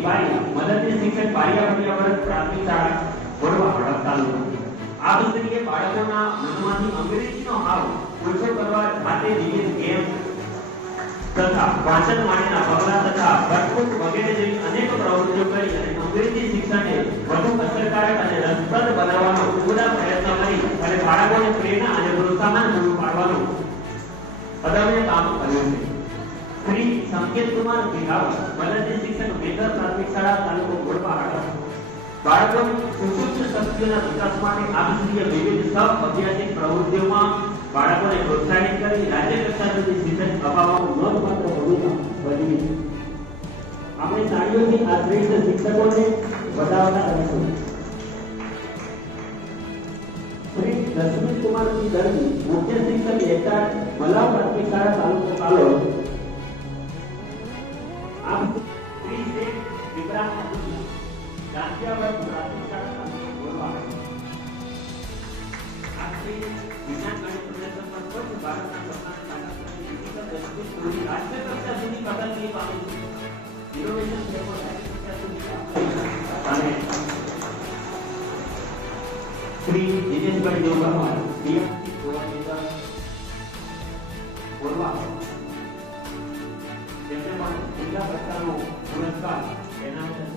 મોટી બારી મદદની શિક્ષક બારીયા પર્યાવરણ પ્રાથમિક શાળા વડવા હડપ આ પ્રસંગે બાળકોના મનમાંથી અંગ્રેજીનો હાવ ઓછો કરવા માટે વિવિધ ગેમ તથા વાંચન માટેના પગલા તથા વર્કબુક વગેરે જેવી અનેક પ્રવૃત્તિઓ કરી અને અંગ્રેજી શિક્ષણને વધુ અસરકારક અને રસપ્રદ બનાવવાનો પૂરા પ્રયત્ન કરી અને બાળકોને પ્રેરણા અને પ્રોત્સાહન પૂરું પાડવાનું અદમ્ય કામ કર્યું છે. સંકેત કુમાર વિઘાવત વલણની શિક્ષક મેઘર પ્રાથમિક શાળા તાલુકો ગોળપાડા બાળકોની સુસુપ્ત શક્તિઓના વિકાસ માટે આંતરિક વિવિધ સહ અભ્યાસિક પ્રવૃત્તિઓમાં બાળકોને પ્રોત્સાહિત કરી રાજ્ય કક્ષા સુધી શિક્ષણ અપાવવામાં નોંધપાત્ર ભૂમિકા ભજવી છે આપણે તાળીઓથી આ શ્રેષ્ઠ શિક્ષકોને વધાવતા રહીશું શ્રી જસમીત કુમારજી દર્દી મુખ્ય શિક્ષક એકતા મલાવ પ્રાથમિક શાળા તાલુકો કાલોલ विभ्राट ठाकुर गांधी और गुजराती का आखिरी विज्ञान गणित प्रदर्शन पर स्वच्छ भारत का सपना राज्य कक्षा સુધી કદર નહીં પામે છે ઇનોવેશન પેપર રાજ્ય કક્ષા સુધી અને શ્રી દિનેશભાઈ જોગરવાલ બીએમસી કોઓર્ડિનેટર બોલવા તેમણે પણ જિલ્લા કક્ષાનો પુરસ્કાર and